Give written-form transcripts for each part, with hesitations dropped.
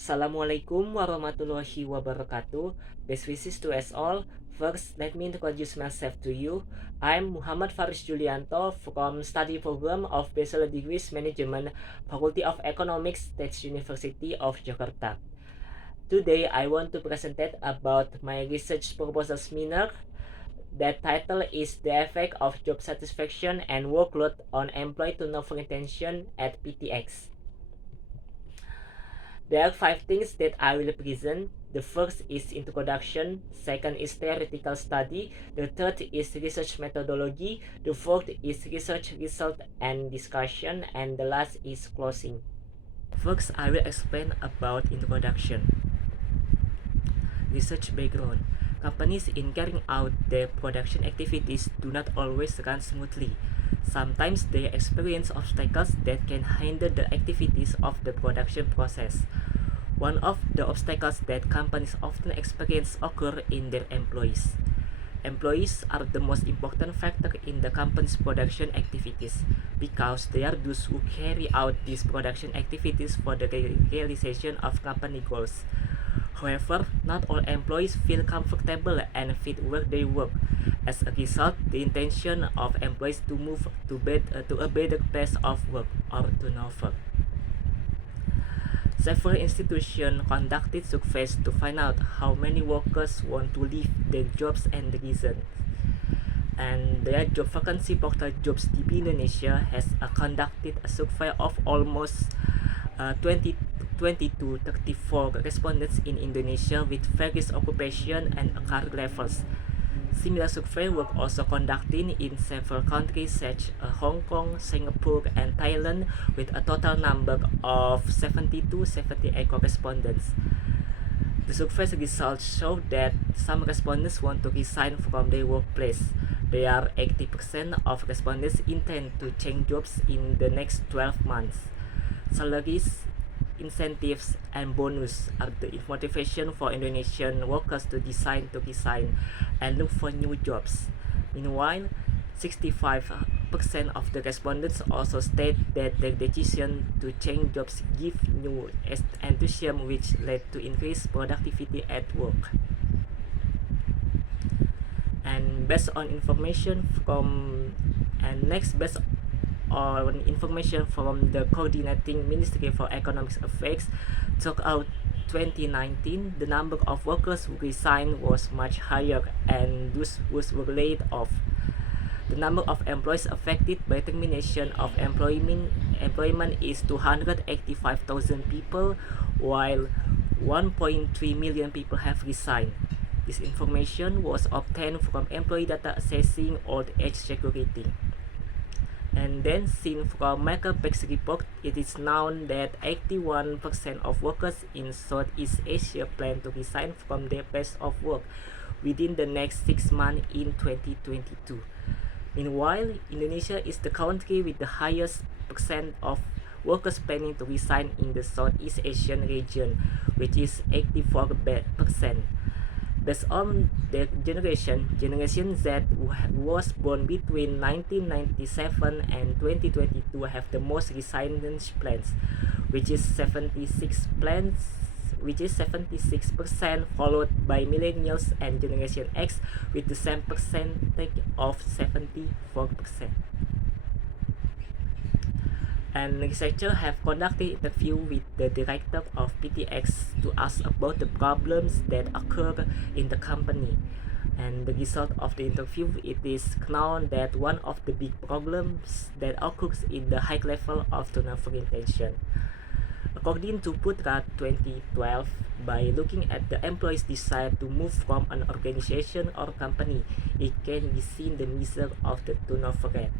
Assalamualaikum warahmatullahi wabarakatuh. Best wishes to us all. First, let me introduce myself to you. I'm Muhammad Faris Julianto from Study Program of Bachelor Degrees Management, Faculty of Economics, State University of Jakarta. Today, I want to present about my research proposal seminar. That title is The Effect of Job Satisfaction and Workload on Employee Turnover Retention at PTX. There are five things that I will present. The first is introduction, second is theoretical study, the third is research methodology, the fourth is research result and discussion, and the last is closing. First, I will explain about introduction. Research background. Companies in carrying out their production activities do not always run smoothly. Sometimes they experience obstacles that can hinder the activities of the production process. One of the obstacles that companies often experience occur in their employees. Employees are the most important factor in the company's production activities because they are those who carry out these production activities for the realization of company goals. However, not all employees feel comfortable and fit where they work. As a result, the intention of employees to move to a better place of work or turnover. Several institutions conducted surveys to find out how many workers want to leave their jobs and the reasons. And the job vacancy portal Jobs DB Indonesia has conducted a survey of almost 20 to 34 respondents in Indonesia with various occupation and career levels. Similar survey work also conducted in several countries such as Hong Kong, Singapore, and Thailand with a total number of 70 to 78 correspondents. The survey results show that some respondents want to resign from their workplace. There are 80% of respondents intend to change jobs in the next 12 months. Salaries, incentives, and bonus are the motivation for Indonesian workers to decide to resign and look for new jobs. Meanwhile, 65% of the respondents also state that their decision to change jobs give new enthusiasm which led to increased productivity at work. And based on information from the Coordinating Ministry for Economic Affairs, throughout 2019, the number of workers who resigned was much higher and those who were laid off. The number of employees affected by termination of employment is 285,000 people, while 1.3 million people have resigned. This information was obtained from employee data assessing old age security. And then seen from Makerbeck's report, it is known that 81% of workers in Southeast Asia plan to resign from their place of work within the next 6 months in 2022. Meanwhile, Indonesia is the country with the highest percent of workers planning to resign in the Southeast Asian region, which is 84%. Based on the Generation Z who was born between 1997 and 2022 have the most resignation plans, which is 76%, followed by Millennials and Generation X with the same percentage of 74%. And researchers have conducted interview with the director of PTX to ask about the problems that occur in the company. And the result of the interview, it is known that one of the big problems that occurs in the high level of turnover retention. According to Putra 2012, by looking at the employees' desire to move from an organization or company, it can be seen the measure of the turnover rate.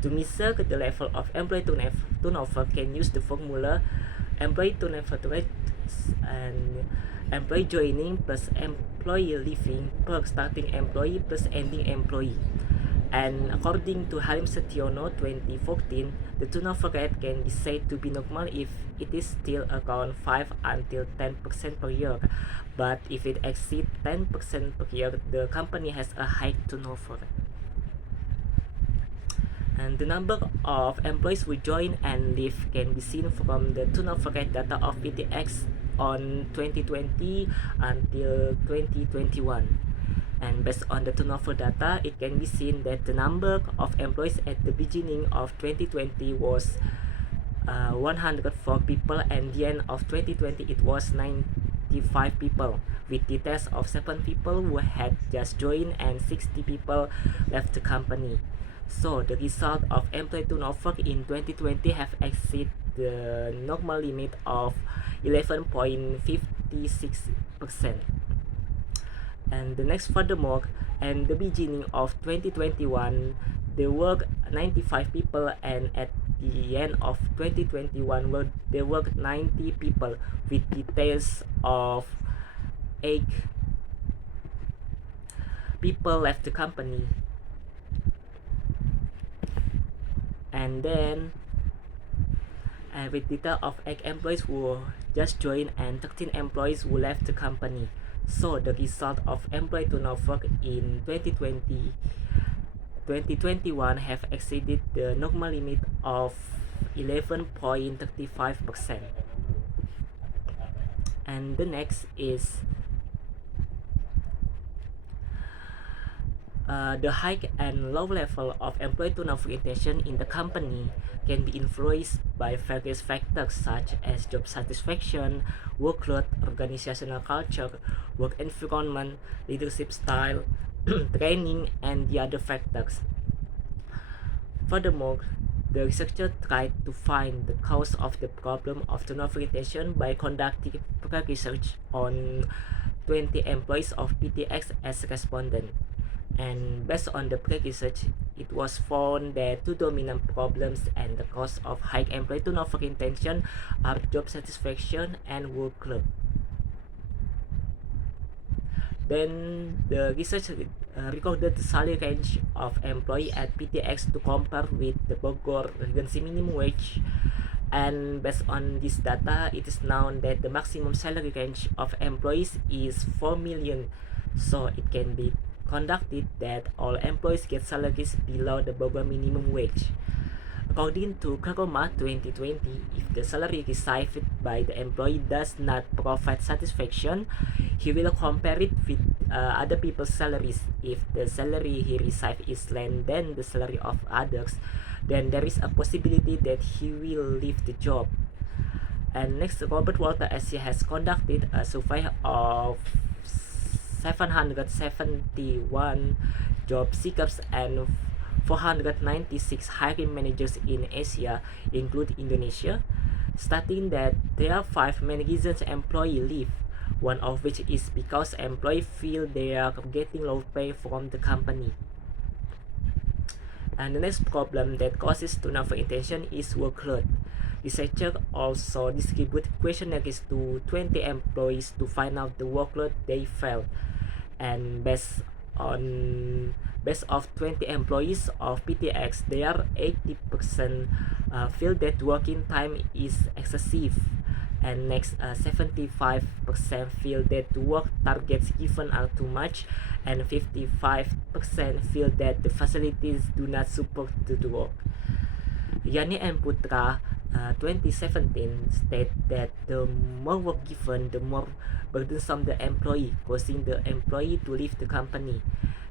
To measure the level of employee turnover, can use the formula employee turnover rate and employee joining plus employee leaving per starting employee plus ending employee. And according to Halim Setiono 2014, the turnover rate can be said to be normal if it is still around 5 until 10% per year. But if it exceeds 10% per year, the company has a high turnover rate. And the number of employees who join and leave can be seen from the turnover rate data of PTX on 2020 until 2021. And based on the turnover data, it can be seen that the number of employees at the beginning of 2020 was 104 people, and the end of 2020 it was 95 people, with details of 7 people who had just joined and 60 people left the company. So the result of employee turnover in 2020 have exceeded the normal limit of 11.56%. And the next, furthermore, and the beginning of 2021 there were 95 people, and at the end of 2021 there were 90 people, with details of 8 people left the company. And then with detail of 8 employees who just joined and 13 employees who left the company. So the result of employee turnover in 2021 have exceeded the normal limit of 11.35%. And the next is the high and low level of employee turnover intention in the company can be influenced by various factors such as job satisfaction, workload, organizational culture, work environment, leadership style, training, and the other factors. Furthermore, the researcher tried to find the cause of the problem of turnover intention by conducting research on 20 employees of PTX as respondents. And based on the pre-research, it was found that 2 dominant problems and the cause of high employee turnover intention are job satisfaction and workload. Then the research recorded the salary range of employee at PTX to compare with the Bogor Regency minimum wage. And based on this data, it is known that the maximum salary range of employees is 4 million. So it can be conducted that all employees get salaries below the Bogor minimum wage. According to Karoma 2020, if the salary received by the employee does not provide satisfaction, he will compare it with other people's salaries. If the salary he received is less than the salary of others, then there is a possibility that he will leave the job. And next, Robert Walter SC has conducted a survey of 771 job seekers and 496 hiring managers in Asia, including Indonesia, stating that there are 5 main reasons employees leave, one of which is because employees feel they are getting low pay from the company. And the next problem that causes turnover intention is workload. Researchers also distribute questionnaires to 20 employees to find out the workload they felt. And based of 20 employees of PTX, there 80% feel that working time is excessive, and next 75% feel that the work targets given are too much, and 55% feel that the facilities do not support the work. Yani and Putra 2017 state that the more work given, the more burdensome the employee, causing the employee to leave the company.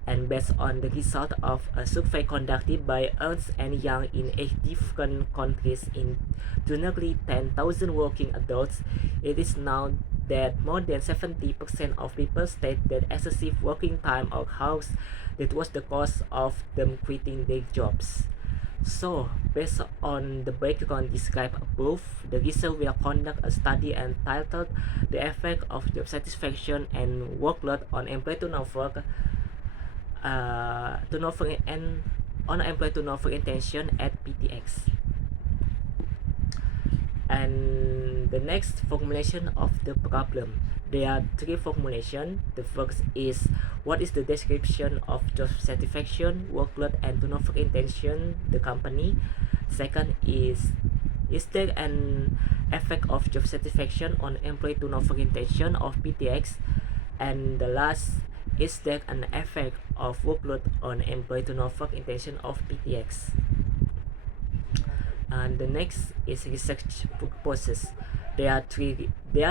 And based on the result of a survey conducted by Ernst & Young in 8 different countries in nearly 10,000 working adults, it is known that more than 70% of people state that excessive working time or hours that was the cause of them quitting their jobs. So, based on the background described above, the researcher will conduct a study entitled "The Effect of Job Satisfaction and Workload on Employee Turnover and on employee turnover intention at PTX." And the next formulation of the problem. There are 3 formulations. The first is, what is the description of job satisfaction, workload, and turnover intention the company? Second is there an effect of job satisfaction on employee turnover intention of PTX? And the last, is there an effect of workload on employee turnover intention of PTX? And the next is research purposes. There are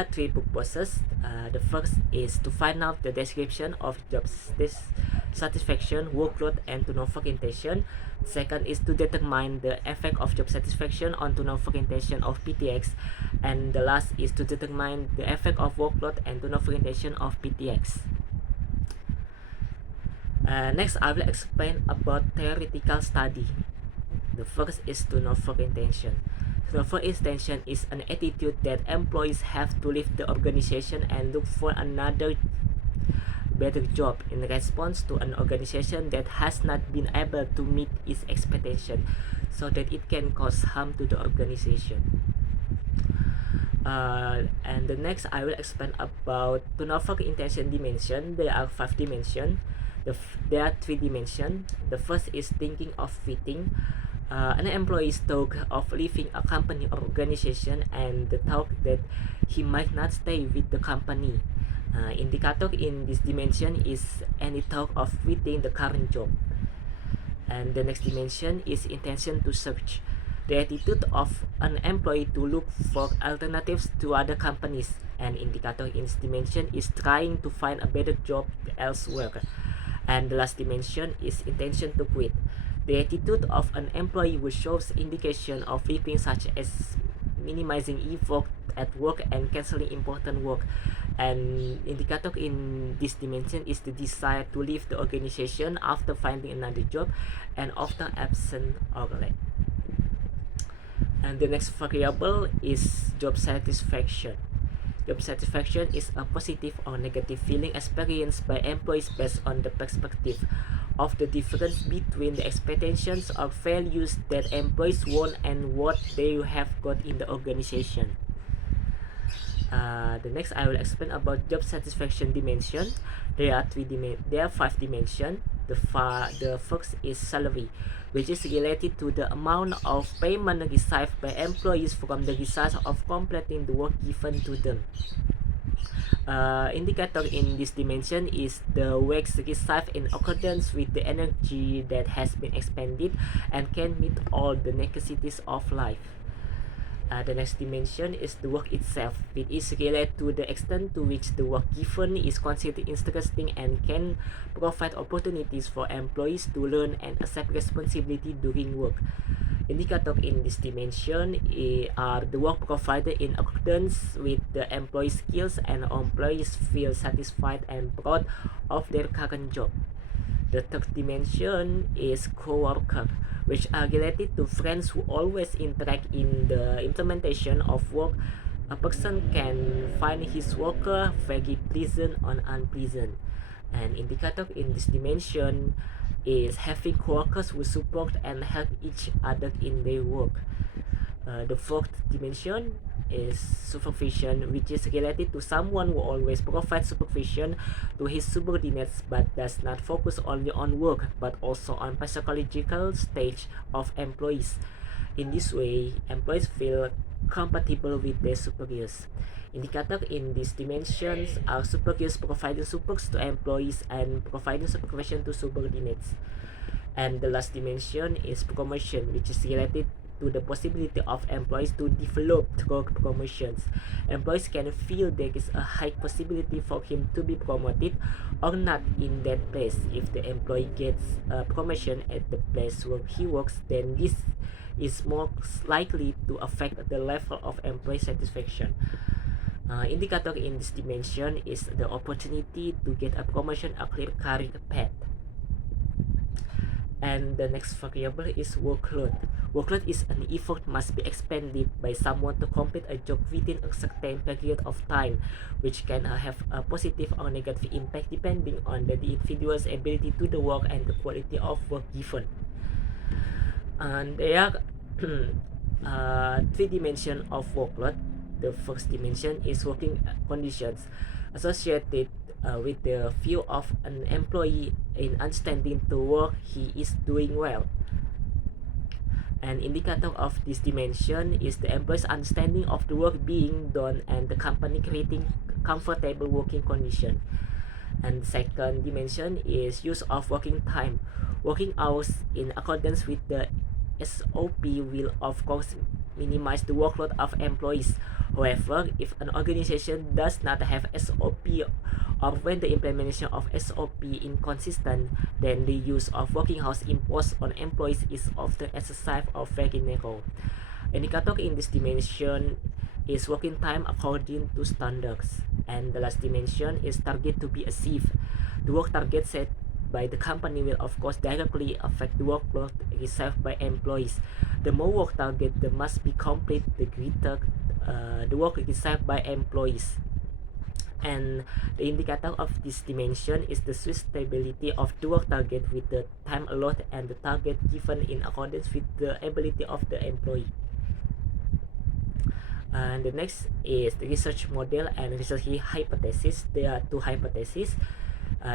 three purposes. The first is to find out the description of job satisfaction, workload, and turnover intention. Second is to determine the effect of job satisfaction on turnover intention of PTX, and the last is to determine the effect of workload and turnover intention of PTX. Next, I will explain about theoretical study. The first is turnover intention. Turnover intention is an attitude that employees have to leave the organization and look for another better job in response to an organization that has not been able to meet its expectation, so that it can cause harm to the organization. And the next, I will explain about turnover intention dimension. There are 5 dimensions. There are 3 dimensions. The first is thinking of quitting. An employee talk of leaving a company or organization, and the thought that he might not stay with the company. Indicator in this dimension is any thought of quitting the current job. And the next dimension is intention to search. The attitude of an employee to look for alternatives to other companies. And indicator in this dimension is trying to find a better job elsewhere. And the last dimension is intention to quit. The attitude of an employee which shows indication of leaving, such as minimizing effort at work and canceling important work. And indicator in this dimension is the desire to leave the organization after finding another job and after absent or late. And the next variable is job satisfaction. Job satisfaction is a positive or negative feeling experienced by employees based on the perspective of the difference between the expectations or values that employees want and what they have got in the organization. The next, I will explain about job satisfaction dimension. There are 5 dimensions. The first is salary, which is related to the amount of payment received by employees from the result of completing the work given to them. Indicator in this dimension is the work received in accordance with the energy that has been expended and can meet all the necessities of life. The next dimension is the work itself, which is related to the extent to which the work given is considered interesting and can provide opportunities for employees to learn and accept responsibility during work. Indicator in this dimension are the work provided in accordance with the employee's skills and employees feel satisfied and proud of their current job. The third dimension is co-worker, which are related to friends who always interact in the implementation of work. A person can find his worker very pleasant or unpleasant. An indicator in this dimension is having co-workers who support and help each other in their work. The fourth dimension is supervision, which is related to someone who always provides supervision to his subordinates but does not focus only on work but also on psychological stage of employees. In this way, employees feel compatible with their superiors. Indicator in these dimensions are superiors providing support to employees and providing supervision to subordinates. And the last dimension is promotion, which is related to the possibility of employees to develop through promotions. Employees can feel there is a high possibility for him to be promoted or not in that place. If the employee gets a promotion at the place where he works, then this is more likely to affect the level of employee satisfaction. Indicator in this dimension is the opportunity to get a promotion, a clear career path. And the next variable is workload. Workload is an effort must be expended by someone to complete a job within a certain period of time, which can have a positive or negative impact depending on the individual's ability to do the work and the quality of work given. And there are 3 dimensions of workload. The first dimension is working conditions associated with the view of an employee in understanding the work he is doing well. An indicator of this dimension is the employee's understanding of the work being done and the company creating comfortable working condition. And second dimension is use of working time. Working hours in accordance with the SOP will of course minimize the workload of employees. However, if an organization does not have SOP or when the implementation of SOP inconsistent, then the use of working hours imposed on employees is often exercised or very narrow. Indicator in this dimension is working time according to standards, and the last dimension is target to be achieved. The work target set by the company will of course directly affect the workload received by employees. The more work target that must be complete, the greater the work received by employees. And the indicator of this dimension is the suitability of the work target with the time allotted and the target given in accordance with the ability of the employee. And the next is the research model and research hypothesis. There are two hypotheses.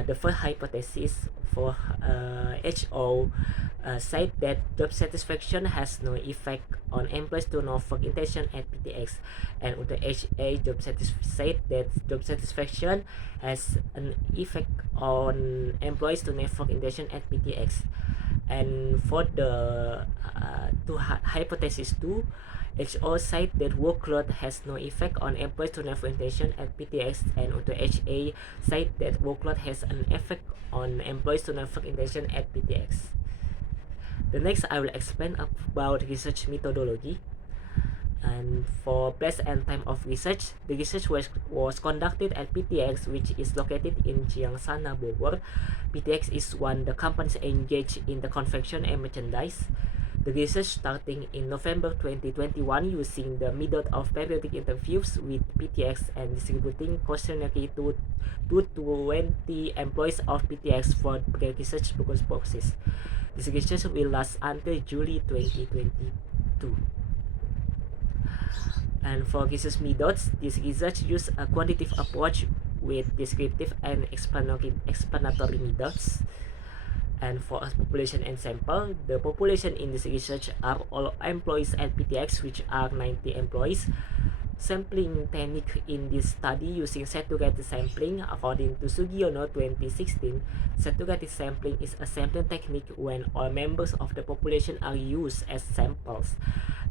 The first hypothesis for HO said that job satisfaction has no effect on employees to know work intention at PTX, and with the HA said that job satisfaction has an effect on employees to know work intention at PTX. And for the two hypothesis 2, HO said that workload has no effect on employees to know intention at PTX, and with the HA said that workload has an effect on employees to know intention at PTX. The next I will explain about research methodology. And for place and time of research, the research was conducted at PTX, which is located in Jiangsana, Bogor. PTX is one the companies engaged in the confection and merchandise. The research starting in November 2021 using the method of periodic interviews with PTX and distributing questionnaire to 20 employees of PTX for research purposes. This research will last until July 2022. And for research methods, this research used a quantitative approach with descriptive and explanatory methods. And for a population and sample, the population in this research are all employees at PTX, which are 90 employees. Sampling technique in this study using saturated sampling. According to Sugiono 2016, saturated sampling is a sampling technique when all members of the population are used as samples.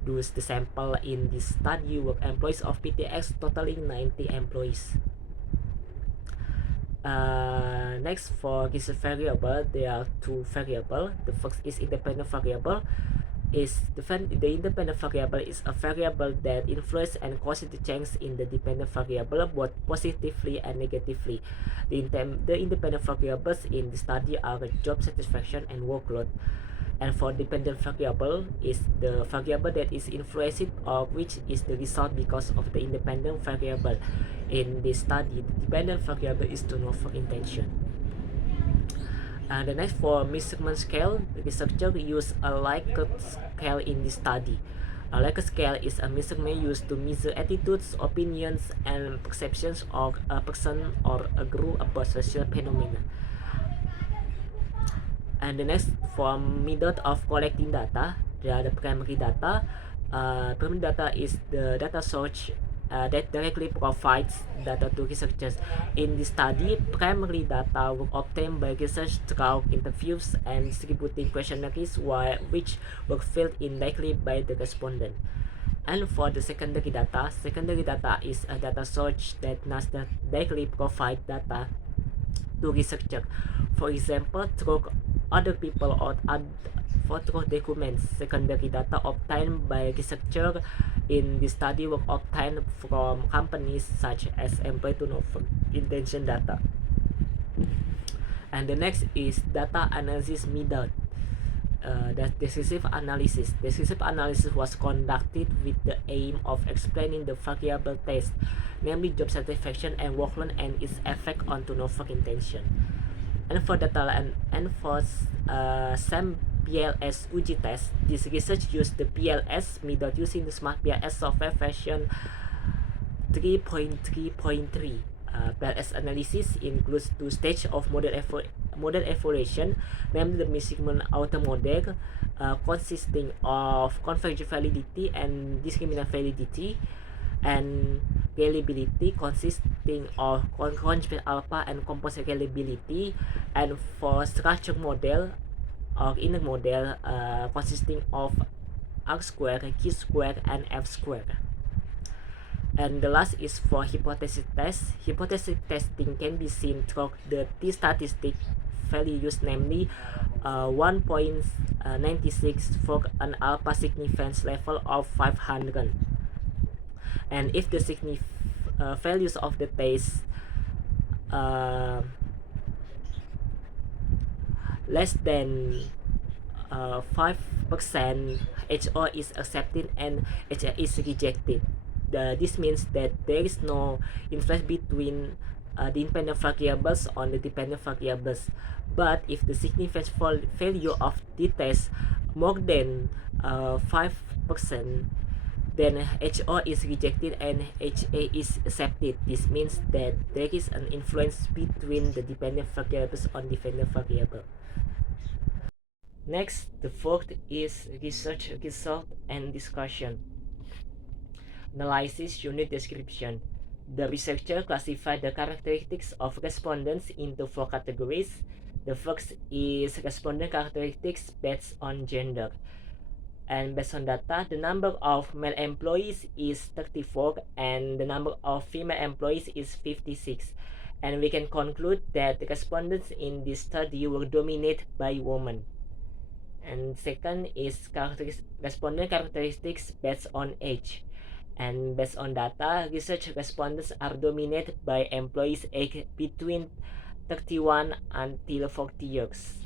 Thus, the sample in this study were employees of PTX, totaling 90 employees. Next, for research variable, there are two variables. The first is independent variable. The independent variable is a variable that influences and causes the change in the dependent variable both positively and negatively. The independent variables in the study are job satisfaction and workload. And for dependent variable is the variable that is influenced or which is the result because of the independent variable. In this study, the dependent variable is to know for intention. And the next, for measurement scale, the researcher used a Likert scale in this study. A Likert scale is a measurement used to measure attitudes, opinions, and perceptions of a person or a group about social phenomena. And the next, for method of collecting data, there are the primary data. Primary data is the data source that directly provides data to researchers. In this study, primary data were obtained by research through interviews and distributing questionnaires which were filled in directly by the respondent. And for the secondary data is a data source that does not directly provide data to researchers. For example, through other people or through documents. Secondary data obtained by researchers in the study were obtained from companies such as employee to know intention data. And the next is data analysis method. That decisive analysis. Decisive analysis was conducted with the aim of explaining the variable test, namely job satisfaction and workload and its effect on to know intention. And for data and for SAM PLS Uji test, this research used the PLS method using the Smart PLS software version 3.3.3. PLS analysis includes two stages of model evaluation, namely the measurement outer model consisting of convergent validity and discriminant validity, and reliability consisting of conjugate alpha and composite reliability, and for structure model or inner model consisting of R square, Q square, and F square. And the last is for hypothesis test. Hypothesis testing can be seen through the t-statistic value used, namely 1.96 for an alpha significance level of 500. And if the values of the test uh, less than 5%, HO is accepted and HO is rejected. This means that there is no influence between the independent variables on the dependent variables. But if the significance value of the test more than 5%, then HO is rejected and HA is accepted. This means that there is an influence between the dependent variables on dependent variable. Next, the fourth is research result and discussion. Analysis unit description. The researcher classified the characteristics of respondents into four categories. The first is respondent characteristics based on gender. And based on data, the number of male employees is 34 and the number of female employees is 56. And we can conclude that the respondents in this study were dominated by women. And second is respondent characteristics based on age. And based on data, research respondents are dominated by employees aged between 31 until 40 years.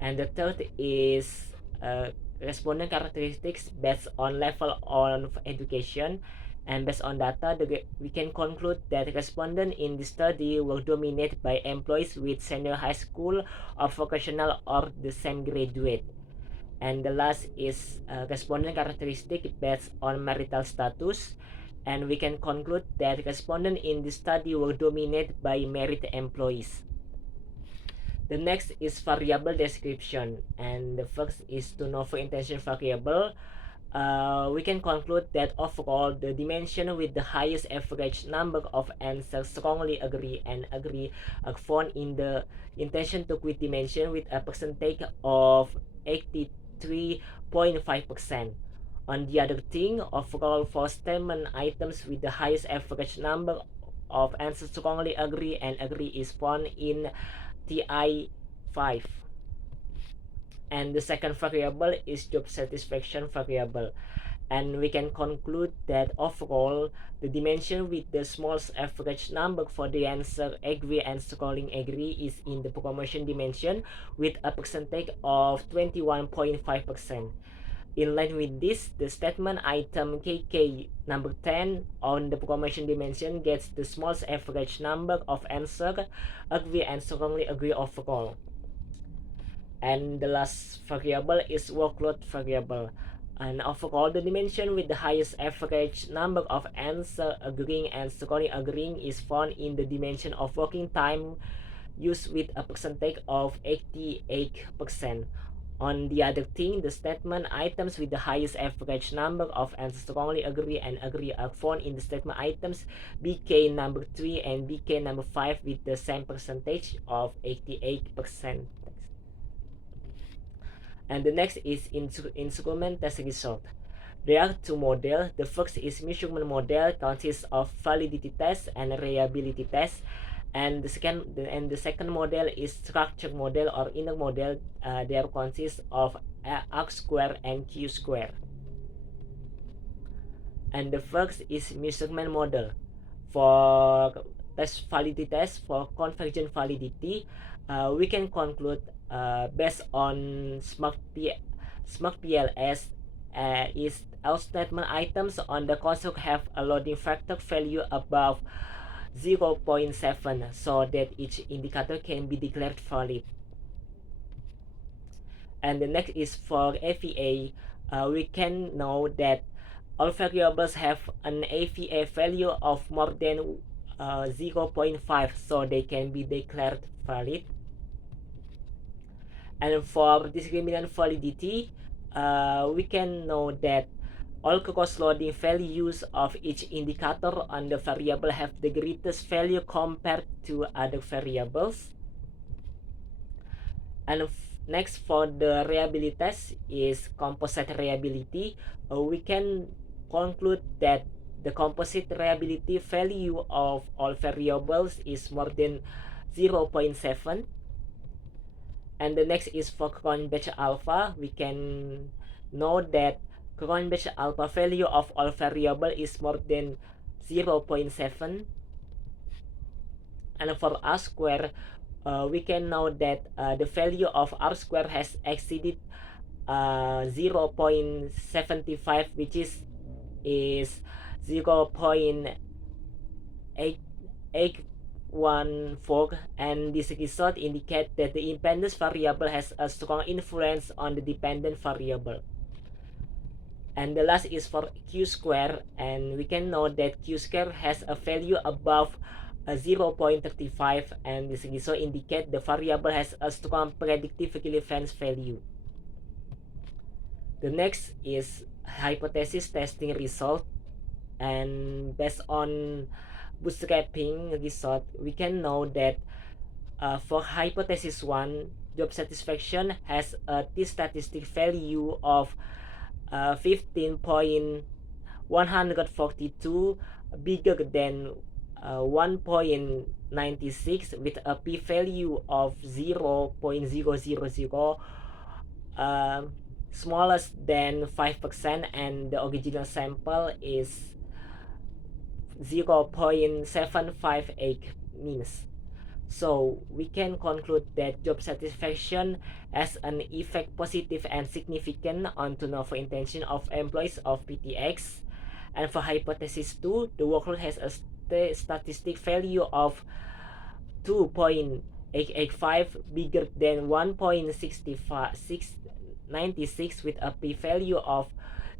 And the third is respondent characteristics based on level of education. And based on data, we can conclude that respondents in the study were dominated by employees with senior high school or vocational or the same graduate. And the last is respondent characteristic based on marital status. And we can conclude that respondents in the study were dominated by married employees. The next is variable description, and the first is to know for intention variable. We can conclude that overall the dimension with the highest average number of answers strongly agree are found in the intention to quit dimension with a percentage of 83.5%. On the other thing, overall for statement items with the highest average number of answers strongly agree is found in TI5. And the second variable is job satisfaction variable. And we can conclude that overall, the dimension with the smallest average number for the answer agree and strongly agree is in the promotion dimension with a percentage of 21.5%. In line with this, the statement item KK number 10 on the promotion dimension gets the smallest average number of answer agree and strongly agree overall. And the last variable is workload variable. And overall, the dimension with the highest average number of answer agreeing and strongly agreeing is found in the dimension of working time used with a percentage of 88%. On the other thing, the statement items with the highest average number of answers strongly agree are found in the statement items BK number 3 and BK number 5 with the same percentage of 88%. And the next is instrument test result. There are two models. The first is measurement model, consists of validity test and reliability test. And the second model is structure model or inner model. They consist of R square and Q square. And the first is measurement model. For validity test for convergent validity, we can conclude based on SMART PLS is all statement items on the construct have a loading factor value above 0.7 so that each indicator can be declared valid. And the next is for AVA. We can know that all variables have an AVA value of more than 0.5 so they can be declared valid. And for discriminant validity, we can know that all cross-loading values of each indicator on the variable have the greatest value compared to other variables. And next, for the reliability test is composite reliability. We can conclude that the composite reliability value of all variables is more than 0.7. And the next is for Cronbach alpha. We can know that Cronbach alpha value of all variable is more than 0.7. And for R square, we can know that the value of R square has exceeded 0.75, which is 0.814, and this result indicate that the independent variable has a strong influence on the dependent variable. And the last is for Q square, and we can know that Q square has a value above 0.35, and this result indicate the variable has a strong predictive relevance value. The next is hypothesis testing result, and based on bootstrapping result, we can know that for hypothesis 1, job satisfaction has a t-statistic value of 15.142, bigger than 1.96, with a p-value of 0.000, smallest than 5%, and the original sample is 0.758 means. So we can conclude that job satisfaction has an effect positive and significant on turnover intention of employees of PTX. And for hypothesis 2, the workload has a statistic value of 2.885, bigger than 1.96, with a p-value of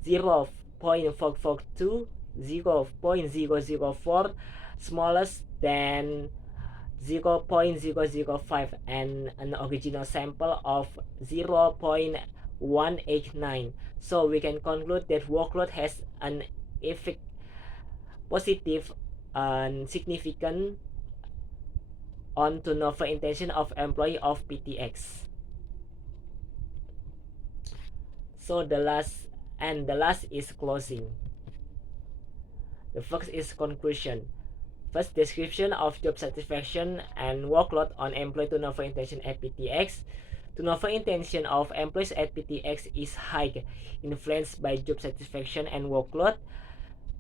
0.442, 0.004, smallest than 0.005, and an original sample of 0.189. So we can conclude that workload has an effect positive and significant on turnover intention of employee of PTX. So the last is closing. The first is conclusion. First, description of job satisfaction and workload on employee turnover intention at PTX. Turnover intention of employees at PTX is high, influenced by job satisfaction and workload.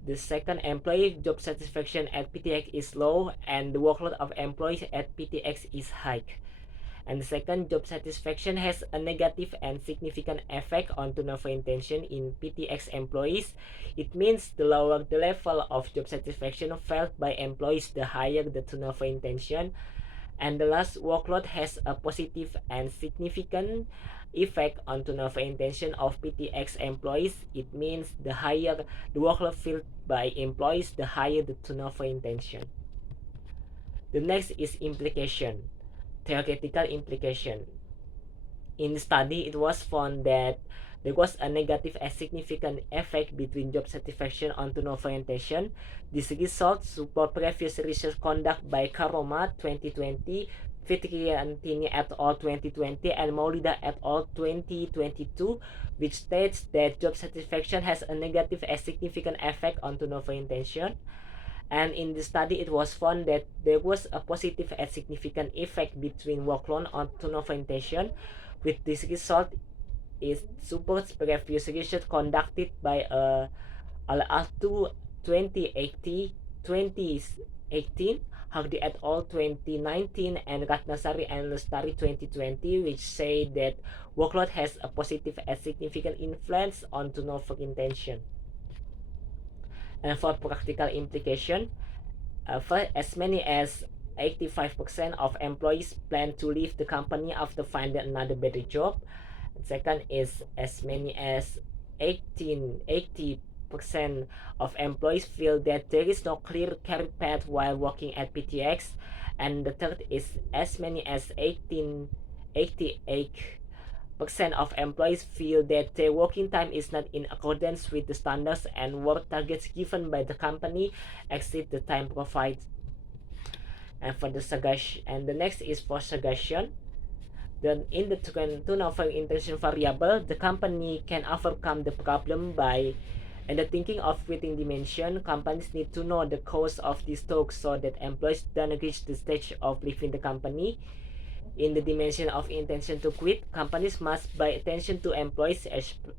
The second, employee job satisfaction at PTX is low, and the workload of employees at PTX is high. And the second, job satisfaction has a negative and significant effect on turnover intention in PTX employees. It means the lower the level of job satisfaction felt by employees, the higher the turnover intention. And the last, workload has a positive and significant effect on turnover intention of PTX employees. It means the higher the workload felt by employees, the higher the turnover intention. The next is implication. Theoretical implication. In the study, it was found that there was a negative and significant effect between job satisfaction on turnover intention. These results support previous research conducted by Karoma 2020, Fitriantini et al. 2020, and Maulida et al. 2022, which states that job satisfaction has a negative and significant effect on turnover intention. And in the study, it was found that there was a positive and significant effect between workload on turnover intention. With this result, it supports previous research conducted by Al-Altu 2018, Hardy et al. 2019, and Ratnasari and Lustari 2020, which say that workload has a positive and significant influence on turnover intention. And for practical implication, as many as 85% of employees plan to leave the company after finding another better job. Second is as many as 80% of employees feel that there is no clear career path while working at PTX. And the third is as many as 88% of employees feel that their working time is not in accordance with the standards and work targets given by the company exceed the time provided. And for the suggestion, and the next is for suggestion. Then in the turnover intention variable, the company can overcome the problem by And the thinking of quitting dimension, companies need to know the cause of this talk so that employees don't reach the stage of leaving the company. In the dimension of intention to quit, companies must pay attention to employees,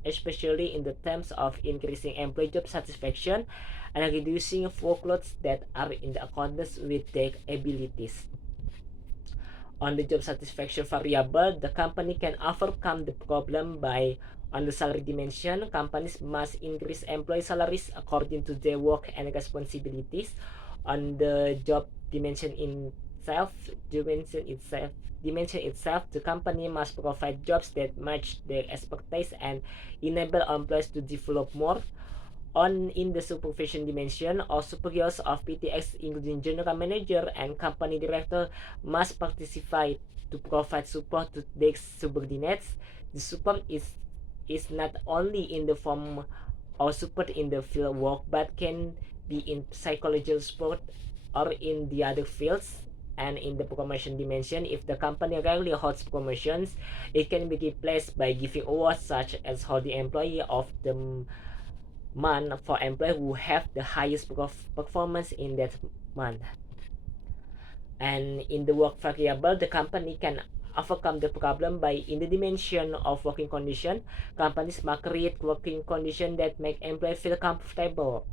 especially in the terms of increasing employee job satisfaction and reducing workloads that are in accordance with their abilities. On the job satisfaction variable, the company can overcome the problem by, on the salary dimension, companies must increase employee salaries according to their work and responsibilities. On the job dimension itself, the company must provide jobs that match their expertise and enable employees to develop more. In the supervision dimension, all superiors of PTX, including general manager and company director, must participate to provide support to their subordinates. The support is not only in the form of support in the field work, but can be in psychological support or in the other fields. And in the promotion dimension, if the company rarely holds promotions, it can be replaced by giving awards such as holding employee of the month for employees who have the highest performance in that month. And in the work variable, the company can overcome the problem by, in the dimension of working condition, companies must create working condition that make employees feel comfortable,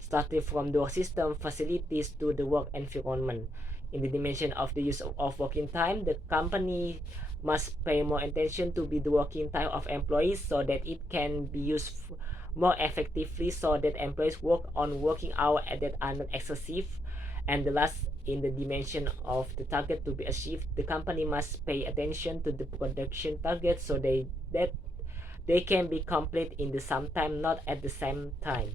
starting from the work system, facilities to the work environment. In the dimension of the use of working time, the company must pay more attention to the working time of employees so that it can be used more effectively, so that employees work on working hours that are not excessive. And the last, in the dimension of the target to be achieved, the company must pay attention to the production target so that they can be complete in the same time, not at the same time.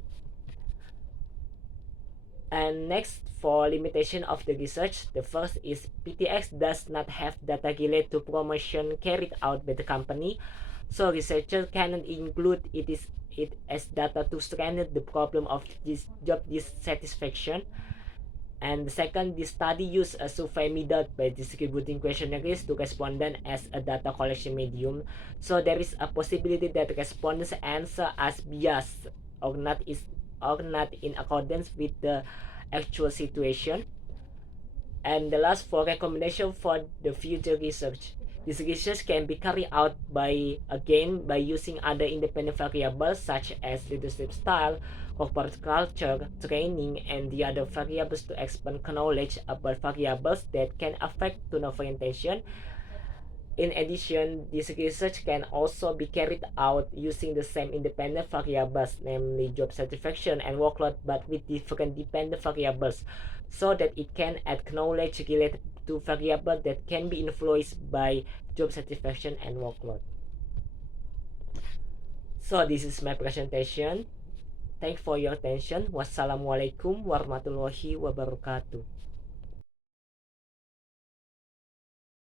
And next, for limitation of the research, the first is PTX does not have data related to promotion carried out by the company, so researchers cannot include it as data to strengthen the problem of this job dissatisfaction. And the second, the study used a survey method by distributing questionnaires to respondents as a data collection medium, so there is a possibility that respondents answer as biased or not in accordance with the actual situation. And the last, for recommendation for the future research. This research can be carried out by using other independent variables such as leadership style, corporate culture, training, and the other variables to expand knowledge about variables that can affect turnover intention. In addition, this research can also be carried out using the same independent variables, namely job satisfaction and workload, but with different dependent variables, so that it can add knowledge related to variables that can be influenced by job satisfaction and workload. So this is my presentation. Thanks for your attention. Wassalamualaikum warahmatullahi wabarakatuh.